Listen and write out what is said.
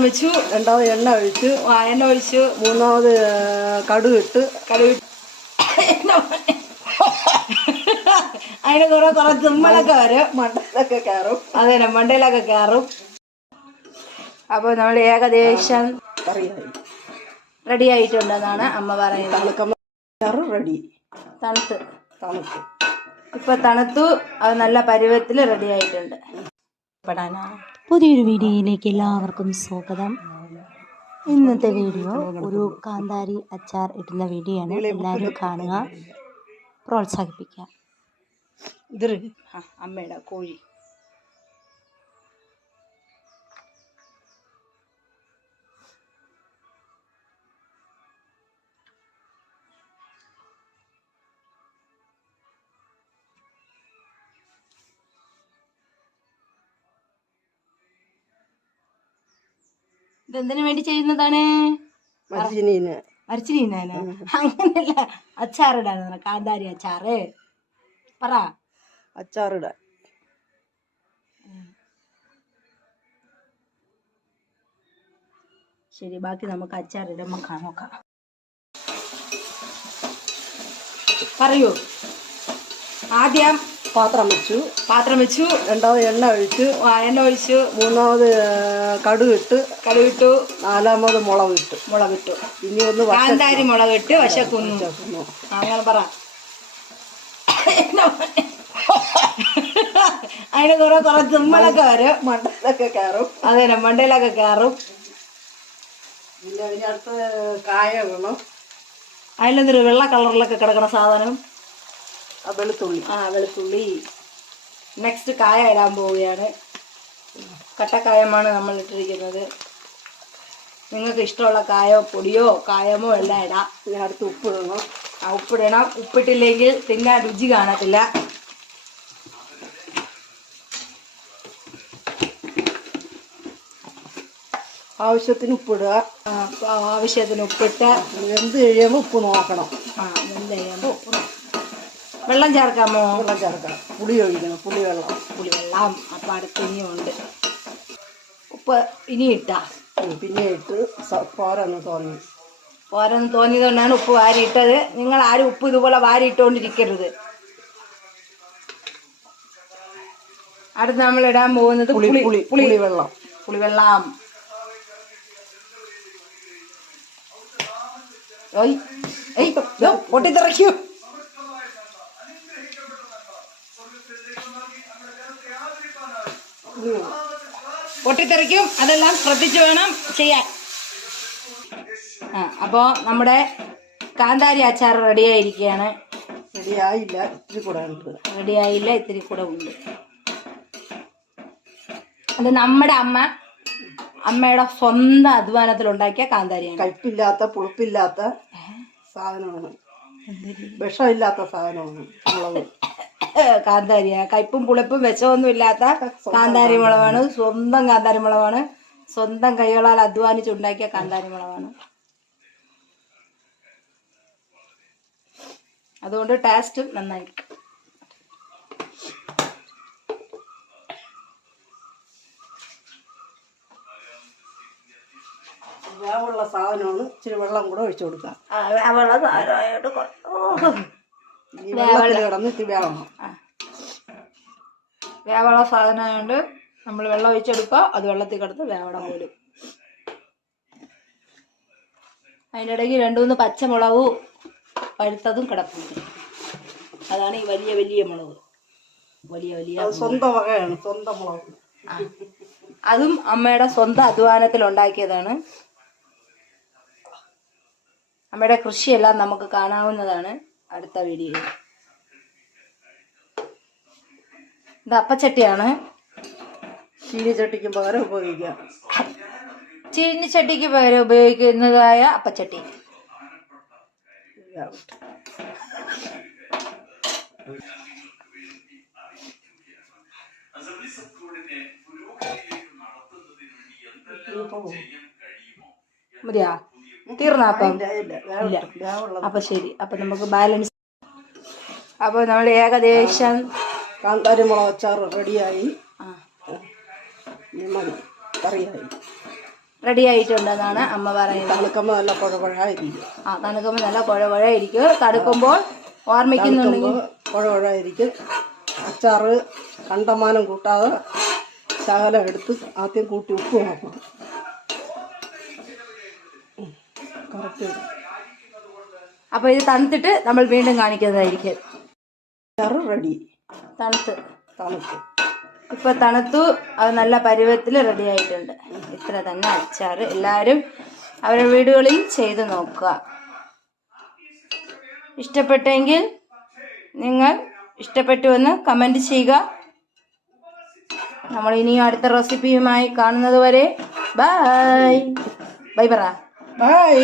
പാത്രം വെച്ചു. രണ്ടാമത് എണ്ണ ഒഴിച്ചു. എണ്ണ ഒഴിച്ചു. മൂന്നാമത് കടുകിട്ട്. അതിന് കുറെ തുമ്മലൊക്കെ വരും, മണ്ടയിലൊക്കെ കയറും. അതെ, മണ്ടയിലൊക്കെ കയറും. അപ്പോൾ നമ്മൾ ഏകദേശം റെഡി ആയിട്ടുണ്ടെന്നാണ് അമ്മ പറയുന്നത്. റെഡി. തണുത്ത് ഇപ്പൊ തണുത്തു. അത് നല്ല പരുവത്തിൽ റെഡി ആയിട്ടുണ്ട്. പുതിയൊരു വീഡിയോയിലേക്ക് എല്ലാവർക്കും സ്വാഗതം. ഇന്നത്തെ വീഡിയോ ഒരു കാന്താരി അച്ചാർ ഇടുന്ന വീഡിയോ ആണ്. എല്ലാവരും കാണുക, പ്രോത്സാഹിപ്പിക്കുക. അമ്മയുടെ കോഴി ഇതെന്തിനു വേണ്ടി ചെയ്യുന്നതാണ്? മരിച്ചിനീനാണ്. അങ്ങനല്ല, അച്ചാറിടാണ്. കാന്താരി അച്ചാറ് പറ. അച്ചാറിടാൻ. ശരി, ബാക്കി നമുക്ക് അച്ചാറിടുമ്പോൾ നോക്കാം. പറയൂ. ആദ്യം പാത്രം വെച്ചു. രണ്ടാമത് എണ്ണ ഒഴിച്ചു. മൂന്നാമത് കടുകിട്ടു. നാലാമത് മുളകിട്ടു. ഇനി ഒന്ന് കാന്താരി മുളകിട്ട് വശക്കുന്നു. അങ്ങനെ പറ. അതിന് കുറെ തുമ്മലൊക്കെ വരും, മണ്ടയിലൊക്കെ കയറും. അതെ, മണ്ടയിലൊക്കെ കയറും. പിന്നെ അതിനടുത്ത് കായ വേണം. അതിലെന്തൊരു വെള്ള കളറിലൊക്കെ കിടക്കണ സാധനം? വെളുത്തുള്ളി. നെക്സ്റ്റ് കായ ഇടാൻ പോവുകയാണ്. കട്ടക്കായമാണ് നമ്മൾ ഇട്ടിരിക്കുന്നത്. നിങ്ങൾക്ക് ഇഷ്ടമുള്ള കായോ പൊടിയോ കായമോ എല്ലാം ഇടാം. അടുത്ത് ഉപ്പിടണം. ഉപ്പിടണം. ഉപ്പിട്ടില്ലെങ്കിൽ തിന്നാൻ രുചി കാണത്തില്ല. ആവശ്യത്തിന് ഉപ്പിടുക. ആവശ്യത്തിന് ഉപ്പിട്ട് വെന്ത് കഴിയുമ്പോൾ ഉപ്പ് നോക്കണം. വെന്ത് കഴിയുമ്പോൾ വെള്ളം ചേർക്കാമോ? വെള്ളം ചേർക്കണം. പുളി ഒഴിക്കണം. പുളിവെള്ളം. അപ്പം അടുത്ത് ഇനിയുണ്ട്. ഉപ്പ് ഇനി ഇട്ടാ പിന്നെ ഇട്ട് പോരൊന്ന് തോന്നിയതുകൊണ്ടാണ് ഉപ്പ് വാരിയിട്ടത്. നിങ്ങൾ ആരും ഉപ്പ് ഇതുപോലെ വാരിയിട്ടുകൊണ്ടിരിക്കരുത്. അടുത്ത് നമ്മൾ ഇടാൻ പോകുന്നത് പുളിവെള്ളം. പൊട്ടിത്തെറിക്കൂ. പൊട്ടിത്തെറിക്കും. അതെല്ലാം ശ്രദ്ധിച്ചു വേണം ചെയ്യാൻ. അപ്പോൾ നമ്മുടെ കാന്താരി അച്ചാർ റെഡിയായിരിക്കുകയാണ്. റെഡിയായില്ല, ഇത്തിരി കൂടെ ഉണ്ട്. അത് നമ്മുടെ അമ്മയുടെ സ്വന്തം അധ്വാനത്തിൽ ഉണ്ടാക്കിയ കാന്താരിയാണ്. കയ്പില്ലാത്ത പുളിപ്പില്ലാത്ത സാധനമാണ്. വിഷമില്ലാത്ത സാധനമാണ് മുളക്. കാന്താരിയ കയ്പും പുളിപ്പും വിഷമൊന്നും ഇല്ലാത്ത കാന്താരി മുളകാണ്. സ്വന്തം കാന്താരി മുളകാണ്. സ്വന്തം കൈകളാൽ അധ്വാനിച്ചുണ്ടാക്കിയ കാന്താരി മുളകാണ്. അതുകൊണ്ട് ടേസ്റ്റ് നന്നായിരിക്കും. വേവുള്ള സാധനമാണ്. ഇച്ചിരി വെള്ളം കൂടെ ഒഴിച്ചു കൊടുക്കാം. വേവുള്ള സാധനമായതുകൊണ്ട് നമ്മൾ വെള്ളം ഒഴിച്ചെടുക്കുക. അത് വെള്ളത്തിൽ കിടന്ന് വേവണം പോലും. അതിൻ്റെ ഇടയ്ക്ക് 2-3 പച്ചമുളക് പഴുത്തതും കിടപ്പുണ്ട്. അതാണ് ഈ വലിയ മുളക്. വലിയ സ്വന്തം വകയാണ്. സ്വന്തം മുളക്. അതും അമ്മയുടെ സ്വന്തം അധ്വാനത്തിൽ ഉണ്ടാക്കിയതാണ്. അമ്മയുടെ കൃഷിയെല്ലാം നമുക്ക് കാണാവുന്നതാണ് അടുത്ത വീഡിയോയിൽ. ഇത് അപ്പച്ചട്ടിയാണ്. ചീനിച്ചട്ടിക്ക് പകരം ഉപയോഗിക്കാം. ചീനിച്ചട്ടിക്ക് പകരം ഉപയോഗിക്കുന്നതായ അപ്പച്ചട്ടി. മതിയാ? തീർന്നപ്പം? അപ്പൊ ശരി. അപ്പൊ നമുക്ക് ബാലൻസ്. അപ്പോൾ നമ്മൾ ഏകദേശം കാന്താരി മുളക് അച്ചാർ റെഡിയായി. മതി, കറിയായി. റെഡി ആയിട്ടുണ്ടെന്നാണ് അമ്മ പറയുന്നത്. തണുക്കുമ്പോൾ നല്ല കുഴകുഴായിരിക്കും. തണുക്കുമ്പോൾ നല്ല കുഴ ഇരിക്കും. തണുക്കുമ്പോൾ ഓർമ്മിക്കുന്നുണ്ടെങ്കിൽ കുഴകുഴായിരിക്കും. അച്ചാറ് കണ്ടമാനം കൂട്ടാതെ ശകലം എടുത്ത് ആദ്യം കൂട്ടി ഉപ്പ് നോക്കണം. കറക്റ്റ്. അപ്പോൾ ഇത് തണുത്തിട്ട് നമ്മൾ വീണ്ടും കാണിക്കുന്നതായിരിക്കും. അച്ചാറ് റെഡി. തണുത്ത് ഇപ്പം തണുത്തു. അത് നല്ല പരുവത്തിൽ റെഡി ആയിട്ടുണ്ട്. ഇത്ര തന്നെ അച്ചാർ. എല്ലാവരും അവരുടെ വീടുകളിൽ ചെയ്ത് നോക്കുക. ഇഷ്ടപ്പെട്ടെങ്കിൽ നിങ്ങൾ ഇഷ്ടപ്പെട്ടുവെന്ന് കമൻറ്റ് ചെയ്യുക. നമ്മൾ ഇനി അടുത്ത റെസിപ്പിയുമായി കാണുന്നത് വരെ ബൈ. ബൈ പറ. ബൈ.